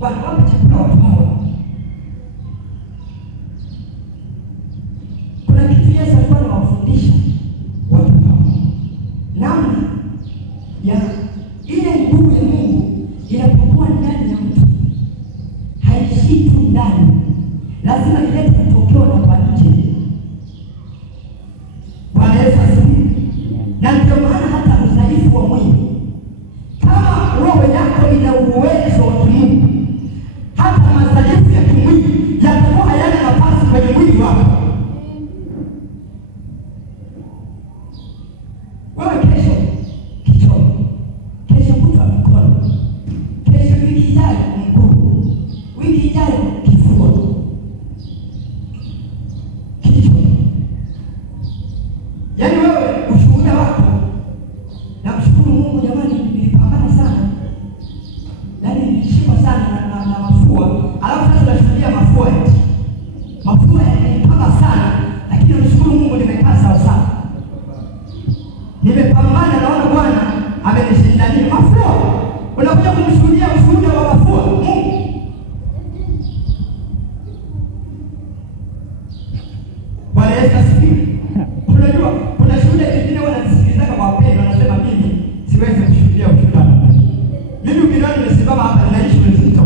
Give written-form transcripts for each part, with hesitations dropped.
wanawapa chakula watu hawa. Kuna kitu Yesu alikuwa anawafundisha watu hawa, namna ya ile nguvu ya Mungu inapokuwa ndani ya mtu haishii tu ndani, lazima ilete matokeo na kwa nje. Bwana Yesu asifiwe. Na ndio maana hata udhaifu wa mwili, kama roho yako ina uwezo wa kimungu, hata madhaifu ya kimwili yatakuwa hayana nafasi kwenye mwili wako. Wewe kesho kichwa, kesho kutwa mkono, kesho wiki ijayo mguu, wiki ijayo kifua, kichwa. Yaani wewe ushuhuda wako, na mshukuru Mungu jamani, nilipambana sana. Yaani nilishikwa sana na mafua. Alafu sasa tunashuhudia mafua eti. Mafua yanipamba sana, lakini mshukuru Mungu nimekaa sawa sawa. Nimepambana, naona Bwana amenishindania mafua. Unakuja kumshuhudia ushuhuda wa mafua. Mungu. Bwana Yesu asifiwe. Unajua kuna shuhuda nyingine wanasikiliza kwa wapendwa, wanasema mimi siwezi kushuhudia ushuhuda. Mimi ukiniona nimesimama hapa ninaishi mzito.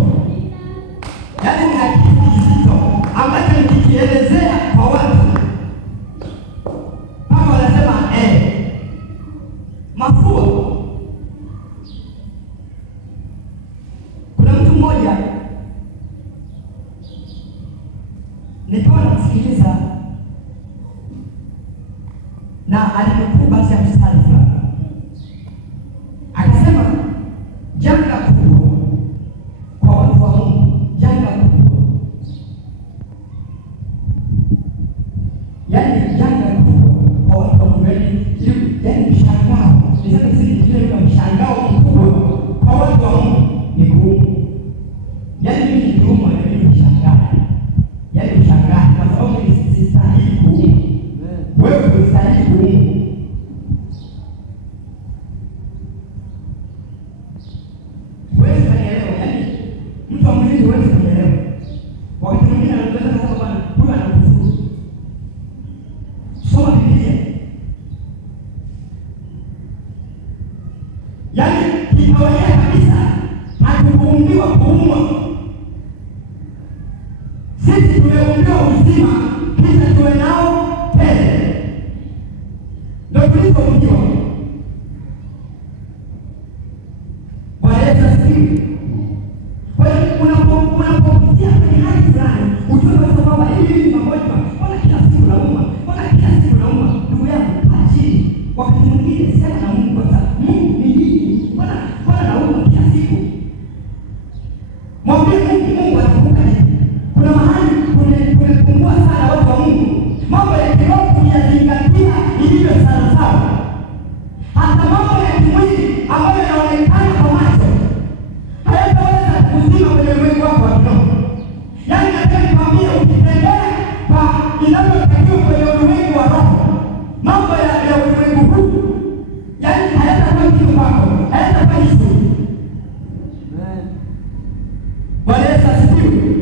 Yaani nina kitu kizito ambacho nikikielezea kwa watu kama wanasema mafua. Kuna mtu mmoja nikawa namsikiliza na alinukuu basi ya mstari fulani, akasema janga kubwa kwa watu wa Mungu, janga kubwa, yaani janga kubwa kwa watu wa Mungu, yaani mshangao, niseme sisi tuna mshangao mkubwa kwa watu wa Mungu ni kuumwa. Yaani mimi nikiumwa mimi mshangaa, yaani mshangaa kwa sababu mimi sistahili kuumwa. Wewe unastahili kuumwa. Wewe unanielewa? Yaani mtu wa mwili wewe unanielewa. Wakati mwingine anaweza kusema bwana, huyu anakufuru. Soma Biblia. Yaani kikawaida kabisa hatukuumbiwa kuumwa. Sisi tumeumbiwa uzima kisha tuwe nao tele. Ndio tulipoumbiwa. Bwana Yesu asifiwe. Kwa hiyo unapopitia kwenye hali fulani, ujue kwamba hivi ni magonjwa. Mbona kila siku nauma? Mbona kila siku nauma? Ndugu yangu, achini. Wakati mwingine sema na Mungu kwanza, Mungu ni nini? Mbona nauma kila siku? Mwambie Mungu, Mungu atakupa nini? Kuna mahali kumepungua sana watu wa Mungu. Mambo ya kiroho kuyazingatia ilivyo sana sawa. Hata mambo ya kimwili ambayo yanaonekana kwa macho hayataweza kuzima kwenye ulimwengu wako wa kiroho. Yaani nataka nikwambie, ukitembea kwa inavyotakiwa kwenye ulimwengu wa roho, mambo ya ulimwengu huu yaani hayatakuwa kitu kwako, hayatakuwa hisu. Bwana Yesu asifiwe.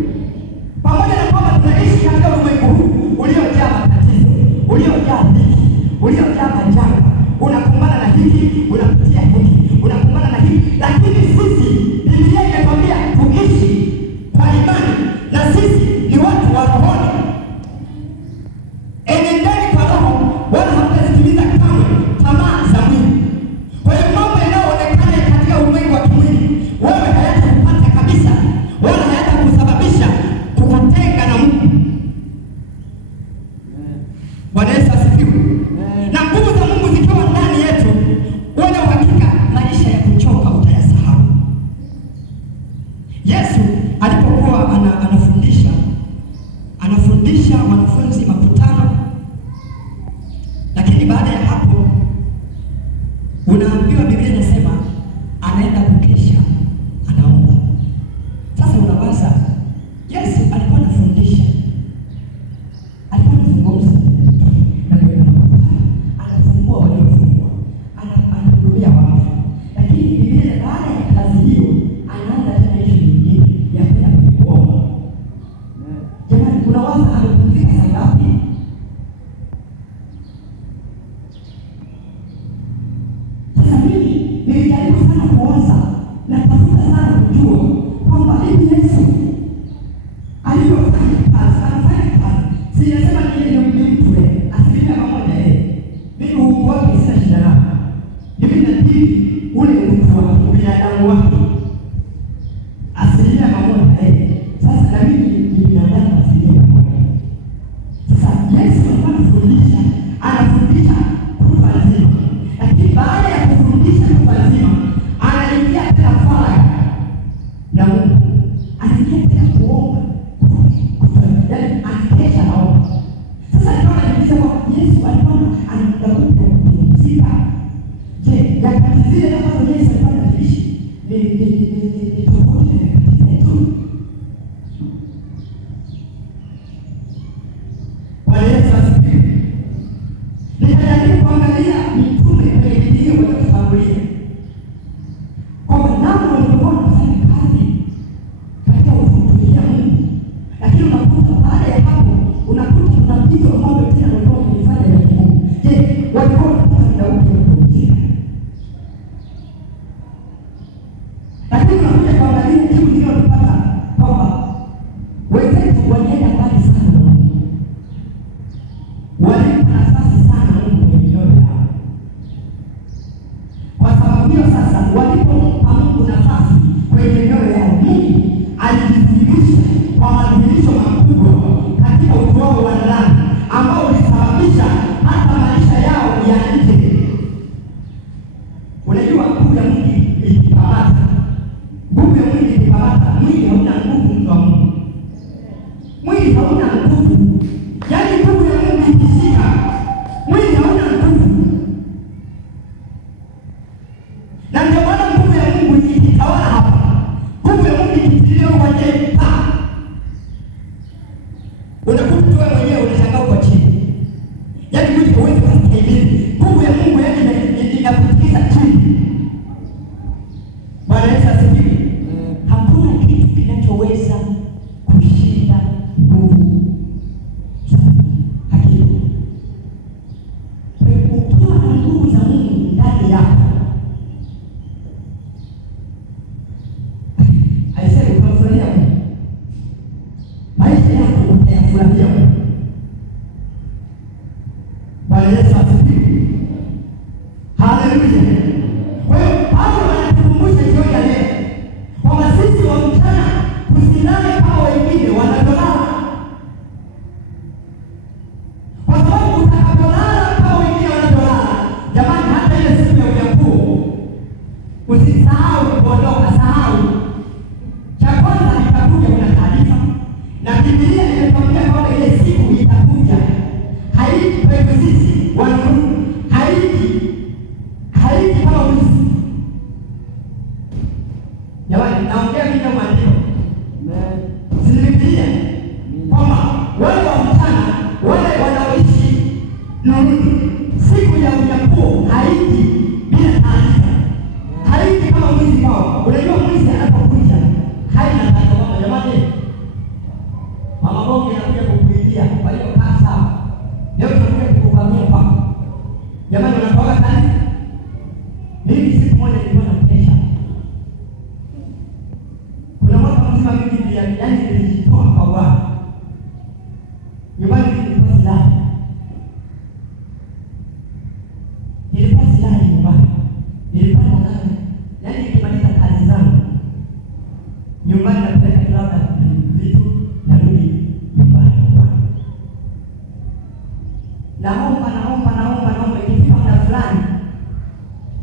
Pamoja na kwamba tunaishi katika ulimwengu huu uliojaa matatizo, uliojaa dhiki, uliojaa majanga, unakumbana na hiki, unapitia hiki, unakumbana na hiki, lakini sisi Biblia inatuambia tuishi kwa imani, na sisi ni watu wa rohoni. Enendeni kwa roho, wala hamtasikiliza kamwe tamaa za mwili. Kwa hiyo mambo yanayoonekana katika ulimwengu wa kimwili wewe hayatakupata kabisa, wala hayatakusababisha kukutenga na Mungu. Bwana Yesu asifiwe. Na nguvu za Mungu zikiwa ndani yetu, uone uhakika maisha ya kuchoka utayasahau. Yesu alipokuwa anafundisha wanafunzi makutano, lakini baada ya hapo unaambiwa, Biblia inasema anaenda kukesha, anaomba. Sasa unawaza Yesu alikuwa anafundisha, alikuwa anazungumza na anafungua waliofungwa, anahudumia wafu, lakini Biblia baada ya kazi hiyo anaanza tena issue nyingine ya Yesu alivyofanya kazi, anafanya kazi. Sijasema ni mtu asilimia pamoja mimi Mungu wake sina shida nao. Mimi natii ule utu wa binadamu wake. Asilimia pamoja Sasa na mimi ni binadamu asilimia pamoja. Sasa Yesu anafundisha kufa nzima. Lakini baada ya kufundisha kufa nzima, anaingia tena faragha na Mungu. Anaingia tena kuomba. Yaani anakesha naomba. Sasa ndio anasema Yesu alikuwa anamtafuta kupumzika. Je, nyakati zile ambazo Yesu alikuwa anaishi ni tofauti na nyakati zetu? Bwana Yesu asifiwe. Nikajaribu kuangalia mitume kwenye Biblia waliotangulia kwamba nao walikuwa wanafanya kazi katika kumtumikia Mungu, lakini unakuta baada ya hapo unakuta kuna vitu ambavyo tena walikuwa wakifanya vya Mungu. Je, walikuwa wanapata muda upi wa kupumzika? Lakini unakuja kuangalia jibu lililopata kwamba wenzetu walienda mbali sana na Mungu, walimpa nafasi sana Mungu kwenye mioyo yao. Kwa sababu hiyo sasa, walipompa Mungu nafasi kwenye mioyo yao, Mungu alijidhihirisha kwa madhihirisho makubwa katika utu wao wa ndani ambao ulisababisha hata maisha yao ya nje. Unajua, nguvu ya Mungu ikikamata, mwili hauna nguvu. Mtu wa Mungu, mwili hauna nguvu. Yaani nguvu ya Mungu ikishika, mwili hauna nguvu. Na ndio maana nguvu ya Mungu ikitawala hapa, nguvu ya Mungu ikitilia kwenye unakuta wewe mwenyewe unashangaa kwa chini. Yaani mwili hauwezi kustahimili. Nguvu ya Mungu inakutikisa chini. Bwana Yesu asifiwe. Hakuna kitu kinachoweza kushinda nguvu za Mungu. Hakika. Ukiwa na nguvu za Mungu ndani yako, aisee, utafurahia Mungu. Maisha yako utayafurahia Mungu. Bwana Yesu asifiwe. Haleluya. Kwa hiyo Paulo anatukumbusha jioni ya leo kwamba sisi wa mchana tusilale kama wengine wanavyolala, kwa sababu utakapolala kama wengine wanavyolala, jamani, hata ile siku ya unyakuo usisahau kuondoka. Sahau cha kwanza itakuja, una taarifa, na Biblia imetuambia kwamba ile siku itakuja. Haiji kwetu sisi wanaume, haiji kama wizi. Jamani, naongea bila maandiko. Biblia kwamba wale wa mchana, wale wanaoishi nuruni, siku ya unyakuo haiji bila taarifa, haiji kama mwizi kwao. Unajua mwizi anapokuja haina taarifa kwamba jamani, mama bonge anakuja kukuibia, kwa hiyo kaa sawa, leo tunakuja kukukamia pako. Jamani, unatoka kazi. Mimi siku moja nilikuwa nakesha. Kuna mwaka mzima mimi nilijitoa kwa Bwana. Nyumbani nilikuwa silali. Nyumbani. Nilikuwa nalala. Yaani nikimaliza kazi zangu nyumbani napeleka labda vitu, narudi nyumbani kwa Bwana. Naomba ikifika muda fulani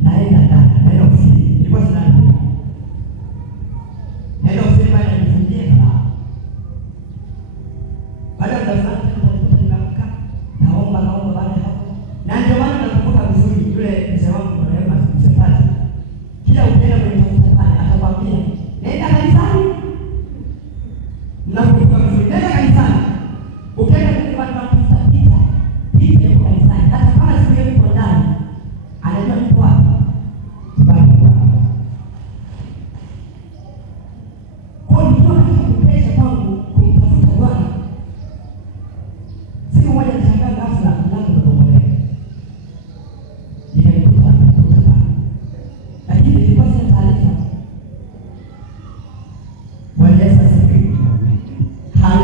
naenda ndani, naenda ofisini. Nilikuwa silali. Naenda ofisini baada ya kufungia na baada ya muda fulani ninaamka, naomba baada ya hapo. Na ndio maana nakumbuka vizuri yule mzee wangu marehemu mzee, kila ukienda kwenye pale atakwambia nenda kanisani.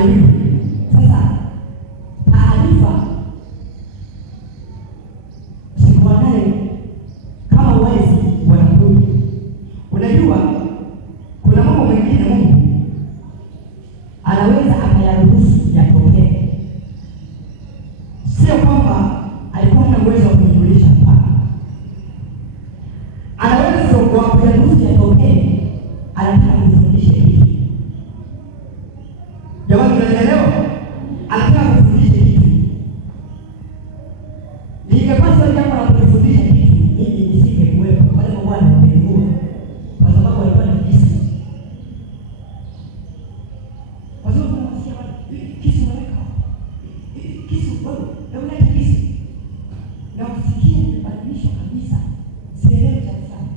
aliwe. Sasa taarifa sikuwa nayo kama wezi wanakuja. Unajua kuna mambo mengine Mungu anaweza akayaruhusu yatokee, sio kwamba alikuwa na uwezo wa kujulisha. Anaweza kuyaruhusu yatokee, anataka kufundisha kitu. Jamani, unaelewa? Anataka kufundisha kitu. Ningepaswa jambo la kufundisha kitu, mimi nisingekuwepo wale mabwana wameinua, kwa sababu walikuwa na kisi. Kwa sababu tunasikia kisi unaweka kisi, wewe unaleta kisi na usikie nimebadilishwa kabisa, sielewi cha kufanya.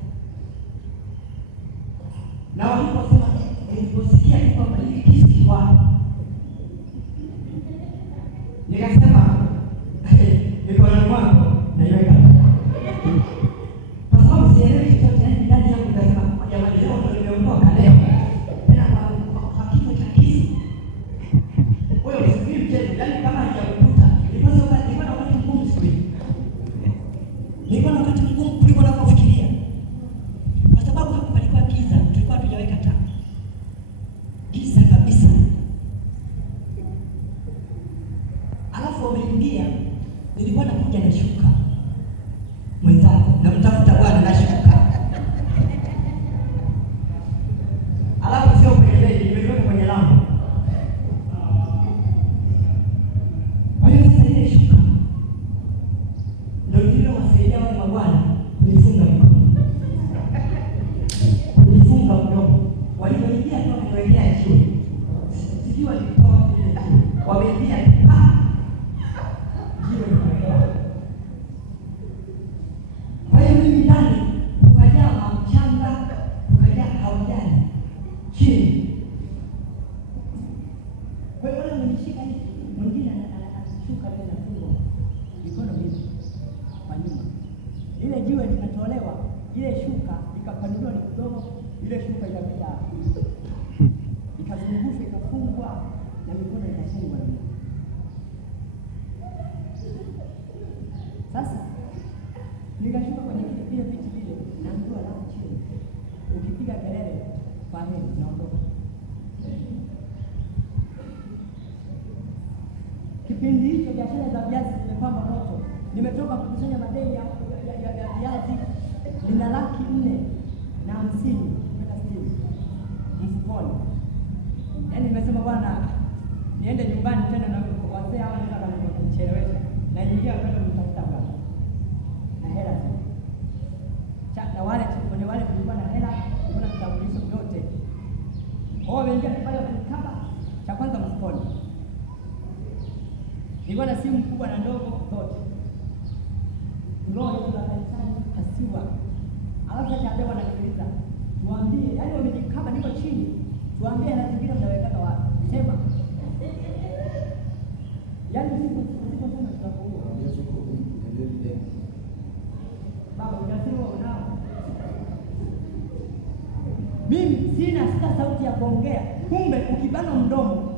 Na waliposema niliposikia kwamba hili kisi kiwa, nikasema mikononi mwako naiweka, kwa sababu sielewi chochote. Yani ndani yangu nikasema jamani, leo ndio nimeondoka leo tena kwa kifo cha kisi. Wewe usifikiri mchezo, yani kama hajakukuta nilikuwa na wakati mgumu siku hii, nilikuwa na wakati mgumu kuliko unavyofikiria, kwa sababu hapo palikuwa giza, tulikuwa hatujaweka taa, giza kabisa. Alafu wameingia, nilikuwa nakuja na shuka mwenzako, namtafuta bwana na shuka, alafu sio kelele, nimeweka kwenye lango. Kwa hiyo sasa ile shuka ndio iliyowasaidia wale mabwana kulifunga mikono, kulifunga mdomo. Walipoingia tu wakawekea jiwe, sijui walitoa wapi ile damu, wameingia jiwe likawekwa. Kwa hiyo mimi ndani ukajaa mchanga, ukajaa hawajani chini. Kwa hiyo wale mlishika hivi, mwingine anashuka tena fungo mikono hivi kwa nyuma, ile jiwe likatolewa, ile shuka ikapanuliwa kidogo, ile shuka ikapita ikazungushwa, ikafungwa na mikono ikafungwa. Sasa nikashuka kwenye vile viti vile, na mtu alala chini, ukipiga kelele kwa nini naondoka. Kipindi hicho biashara za viazi zimepamba moto, nimetoka kukusanya madeni ya viazi, nina 450,000 mfukoni. Yaani nimesema bwana, niende nyumbani tena na wazee hawa nataka kunichelewesha, na ingia kwenda kutafuta bwana na hela na wale kwenye wale kulikuwa na hela, kulikuwa na vitambulisho vyote. Wameingia pale wanikaba cha kwanza mfukoni, nilikuwa na simu kubwa na ndogo zote, roho za kanisani hasiwa. Alafu acha wananiuliza, tuambie, yaani wamenikaba niko chini, tuambie na zingine mnaweka wapi? Sema. Yaani usiposema tutakuua. Baba unasema unao. Mimi sina sauti ya kuongea. Kumbe ukibana mdomo,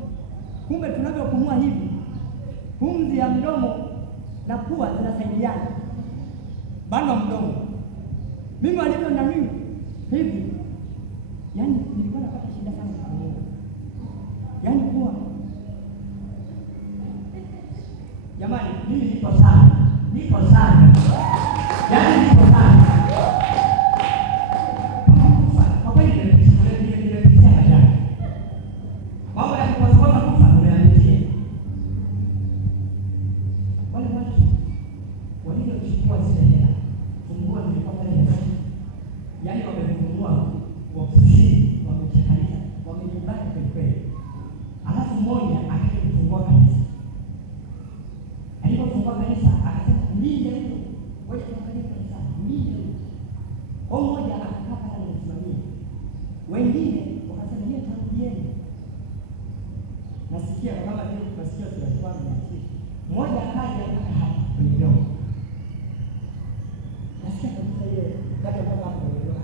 kumbe tunavyopumua hivi, pumzi ya mdomo na pua zinasaidiana. Bana mdomo. Mimi walivyo na mimi hivi. Yaani nilikuwa napata shida sana kupumua. Yaani pua. Jamani, mimi niko sana. Yaani niko sana. Kwa kweli nimepitia majanga. Mambo ya kukosa kufa nimeyapitia. Wale watu waliochukua zile hela, fungua nilikuwa pale. Yaani wamefungua ofisi, wamechakalisha, wamejibana kweli. Alafu mmoja akaenda kufungua kanisa. Alipofungua kanisa akasema mlinde huyo. Ngoja tuangalie kanisa. Mlinde huyo. Kwa mmoja akakaa pale anasimamia. Wengine wakasema yeye tarudieni. Nasikia kama vile tunasikia sauti wangu nasikia. Mmoja akaja mpaka hapa kwenye mdomo. Nasikia kabisa yeye kaka mpaka hapo ndio.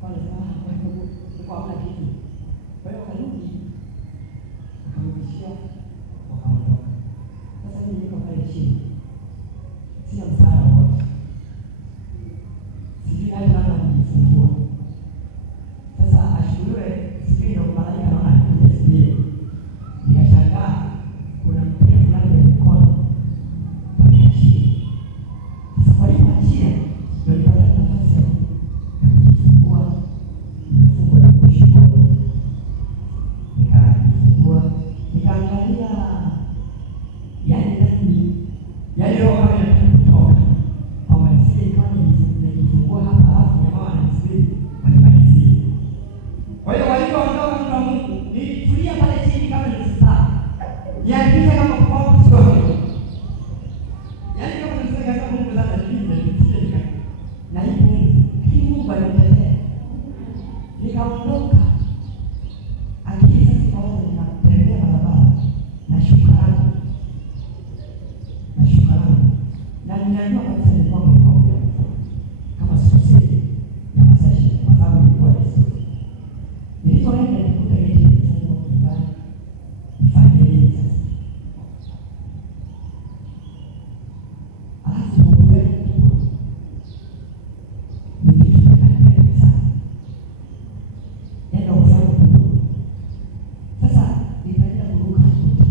Kwa nini kwa hamna kitu. Kwa hiyo karudi nilipoondoka kwa Mungu, nilitulia pale chini kama nusu saa. Yaani kama kwa sio. Yaani kama nisema kama Mungu sasa nipite na hii Mungu aliniletea. Nikaondoka. Akili sasa ikaanza ninatembea barabara na shukrani. Na ninajua kabisa ni kwamba ni maombi ya Mungu. Kama sikosei ya masashi kwa sababu ilikuwa desturi. Nilipoenda nikuta geti limefungwa nyumbani. Nifanye nini sasa? Alafu Mungu wetu ni kitu kinachotokea sana. Nenda ufanye Mungu. Sasa nikaenda kuruka ukuta.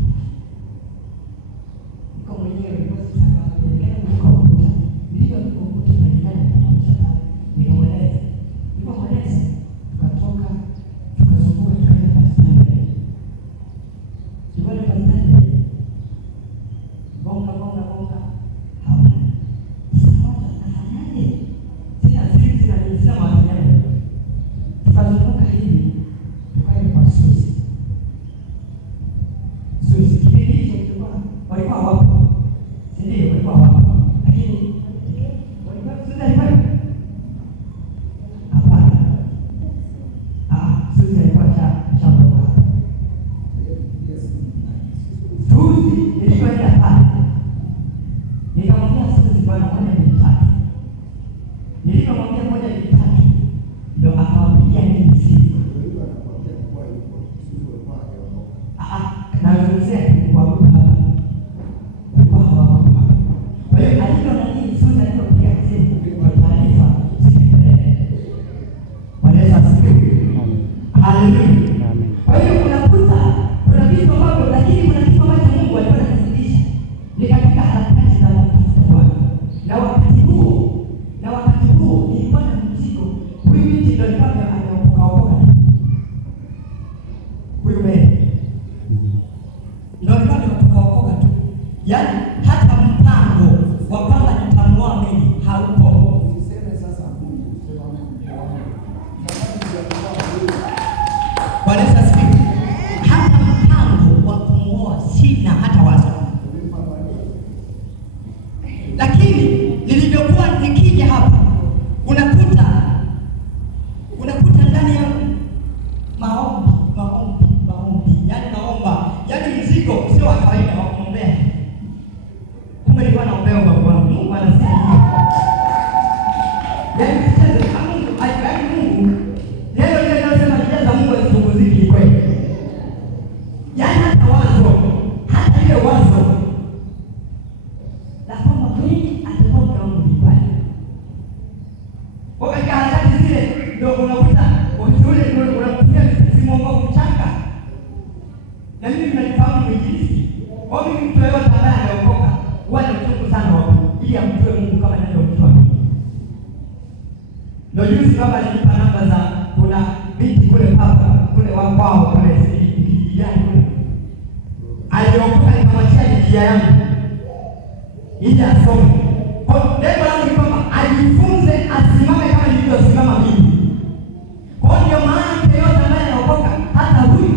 Niko mwenyewe kwa sababu nikaenda kuruka ukuta. Niliporuka ukuta na nikaenda kumwonyesha pale. Nikamweleza. Tukatoka tukazunguka tukaenda Pakistani. Tukaenda Pakistani. Bonga. Hauna. Sasa nafanyaje? Sina mawasiliano. Tukazunguka hivi. Tukaenda kwa Susi. Kipindi hicho walikuwa wapo. Ndio walikuwa wapo. Lakini walikuwa Susi alikuwa hapana. Susi alikuwa shaondoka. Susi nilipoenda pale. Nikamwambia Susi bwana moja mbili tatu. Nilipomwambia moja mbili tatu ndio akawapigia mimi simu. Nazungumzia kwa hapa. Walikuwa hawapo hapa. Kwa hiyo aliona nini Susi alipopiga simu kwa taarifa zinaendelea. Wanaweza siku. Haleluya. Kwa hiyo unakuta kuna vitu ambavyo lakini kuna kitu ambacho Mungu alikuwa anatufundisha. Ni katika harakati za kutafuta Bwana. Na wakati huo nilikuwa na mzigo. Huyu binti ndio alikuwa anaokoka. Huyu mimi. Ndio alikuwa anaokoka tu. Yaani hata mpango wa kwamba nitamwoa mimi haupo. Usiseme sasa Mungu, sema Mungu. Bwana asifiwe. Hata mpango wa kumwoa sina hata wazo. Lakini nilivyokuwa nikija hapa unakuta ndani ya maombi. Yaani naomba, yaani mzigo sio wa kawaida wa kuombea. Kumbe nilikuwa naombea kwa Mungu anasema. Yaani sasa Mungu aibai Mungu. Leo ile nasema jaza Mungu asitunguziki kweli. Yaani hata ile wazo la kwamba mimi atakuwa kama mbali. Kwa katika harakati zile ndio unakuta ule ndio unakutia simu kwa mchanga. Na mimi ninafahamu mwinjilisti. Kwa mimi mtu yeyote ambaye anaokoka wale mchungu sana wao ili amjue Mungu kama ndio mtu wake. Ndio juzi baba alinipa namba za kuna binti kule hapa kule wao kule kijijani kule. Aliokoka nikamwachia njia yangu. Ili asome. Kwa lengo langu ni kwamba ajifunze asimame kama nilivyosimama mimi. Kwa hiyo maana mtu yeyote ambaye anaokoka hata huyu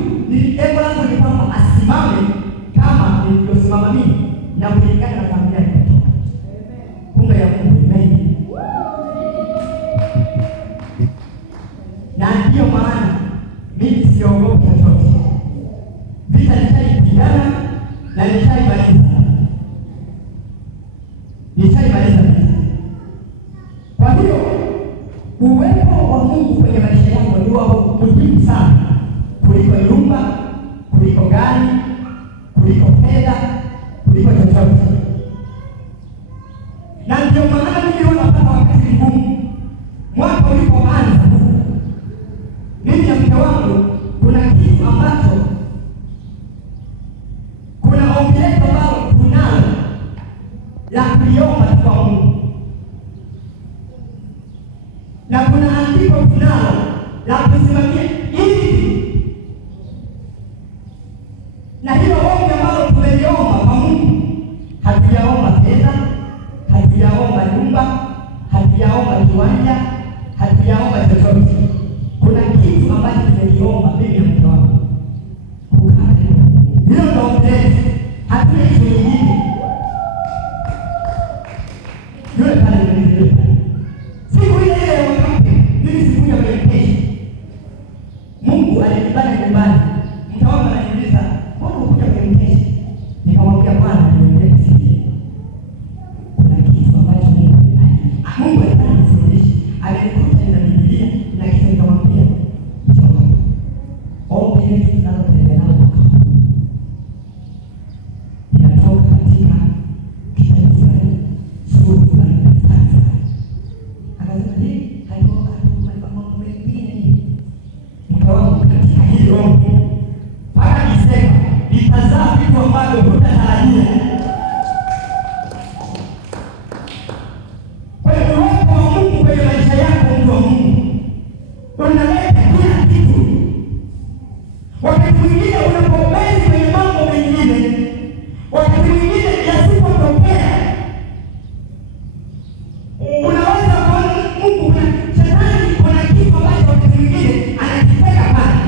lengo langu ni kwamba asimame kama nilivyosimama mimi na kulingana na familia niliyotoka. Kumbe ya Mungu ni mengi. Na ndio maana mimi siogopi chochote. Vita nitaipigana na nitaimaliza. Kwa hiyo uwepo wa Mungu kwenye maisha yangu ni wa muhimu sana kuliko nyumba, kuliko gari, kuliko fedha, kuliko chochote. Na ndio maana mimi napata wakati mgumu. Mwaka ulipoanza mimi na mke wangu kuna kitu ambacho jana nyumbani, mke wangu ananiuliza, mbona ukuja kwenye mkesha? Nikamwambia Bwana, niongee sisi. Kuna kitu ambacho Mungu alikuwa ananifundisha. Alikuta nina Biblia na kisha nikamwambia, "Njoo. Ombi letu tunalotembea nalo mwaka huu inatoka katika kitabu fulani, sura fulani na mstari fulani." Akasema, "Hii haitoka mambo mengine." Mke wangu katika hilo mpaka nisema nitazaa vitu ambavyo hutatarajia. Kwa hiyo uwepo wa Mungu kwenye maisha yako, mtu wa Mungu, unaleta kila kitu. Wakati mwingine unapobezi kwenye mambo mengine, wakati mwingine yasipotokea, unaweza kuona Mungu shetani kuna kitu ambacho wakati mwingine anakiteka pale.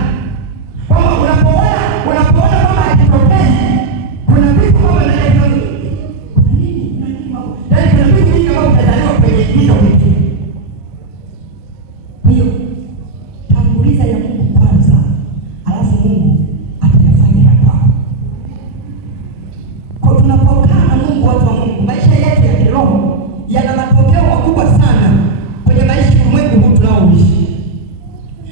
Kwamba unapoona kwamba hakitokei, kuna vitu kama kuna nini? Yaani kuna vitu vingi ambavyo utazaliwa kwenye hilo vitu. Kwa hiyo tanguliza ya Mungu kwanza, alafu Mungu atayafanya ya kwako. Kwa tunapokaa na Mungu, watu wa Mungu, maisha yetu ya kiroho yana matokeo makubwa sana kwenye maisha ya ulimwengu huu tunaoishi.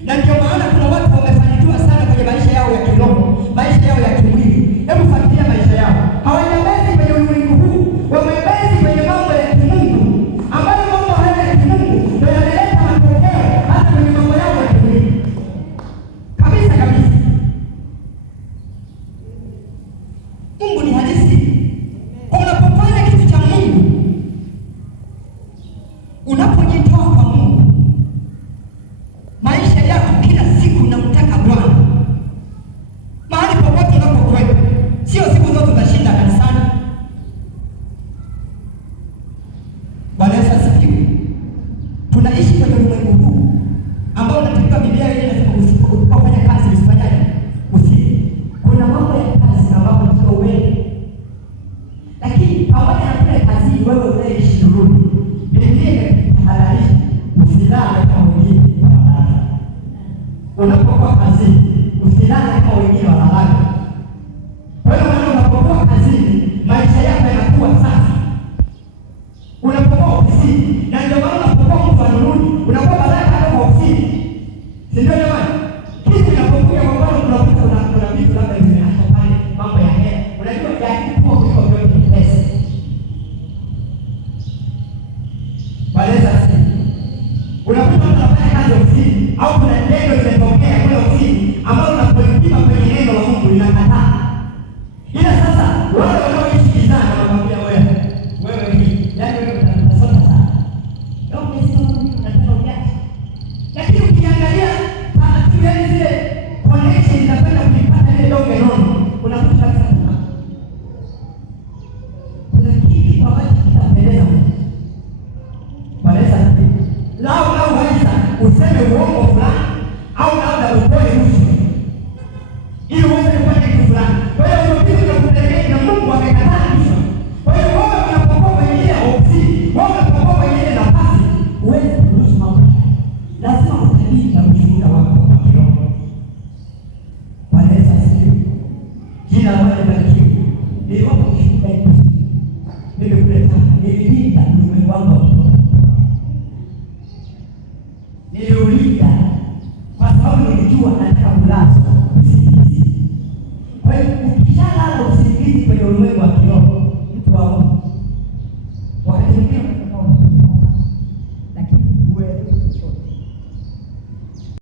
Na ndio maana kuna watu wamefanikiwa sana kwenye maisha yao ya kiroho, maisha yao ya kimwili. Hebu fuatilia maisha yao. Hawajabezi kwenye ulimwengu huu, wamebezi kwenye mambo ya kimungu, ambayo mambo haya ya kimungu ndio yanaleta matokeo hata kwenye mambo yao ya kimwili. Kabisa kabisa. Mungu ni halisi. Unapofanya kitu cha Mungu, unapojitoa kwa Mungu, maisha yako kila siku unamtaka Bwana. Mahali popote unapokwenda, sio siku zote utashinda kanisani. Bwana Yesu asifiwe. Tunaishi kwenye ulimwengu huu ambao unatakiwa, Biblia yenyewe inasema usipofanya kazi usifanyaje? Usile. Kuna mambo ya kazi ambayo ndio wewe. Lakini pamoja na kule kazi wewe unaishi nuruni. Biblia inahadharisha usilale kama wengine wanalala. Unapokuwa kazini usilale kama wengine wanalala. Kwa hiyo unapokuwa kazini maisha yako yanakuwa safi. Unapokuwa ofisini, na ndio maana unapokuwa mtu wa nuruni unakuwa baraka kama ofisini. Si ndio jamani? Kitu inapokuja kwa mfano unakuta kuna vitu labda vimeacha pale, mambo ya hela. Unajua jaribu kuwa kuliko vyote ni pesa. Baleza si. Unakuta mtu anafanya kazi ofisini au kuna neno limetokea kule ofisini ambalo unapoipima kwenye neno la Mungu linakataa. Ila sasa wale wanaoishi gizani wanamwambia wewe hii, yaani wewe utasota sana. Ndio umesoma mtu unataka uache. Lakini ukiangalia taratibu yaani zile connection za kwenda kuipata ile donge nono, unakuta kabisa kuna kitu ambacho kitapendeza Mungu. Baleza si. Lao waweza useme uongo fulani au labda utoe rushwa ili uweze kufanya kitu fulani. Kwa hiyo hiyo kitu kinakutegemea na Mungu amekataa rushwa. Kwa hiyo wewe unapokuwa kwenye ile ofisi, wewe unapokuwa kwenye ile nafasi, uweze kuruhusu mambo. Lazima utabiri na ushuhuda wako wa kiroho. Baleza si. Jina la Bwana libarikiwe. Niliwapa ushuhuda hivi. Nilikuleta, nililinda ulimwengu wangu wa kiroho. Niliulinda kwa sababu nilijua nataka kulazwa usingizi. Kwa hiyo ukishalala usingizi kwenye ulimwengu wa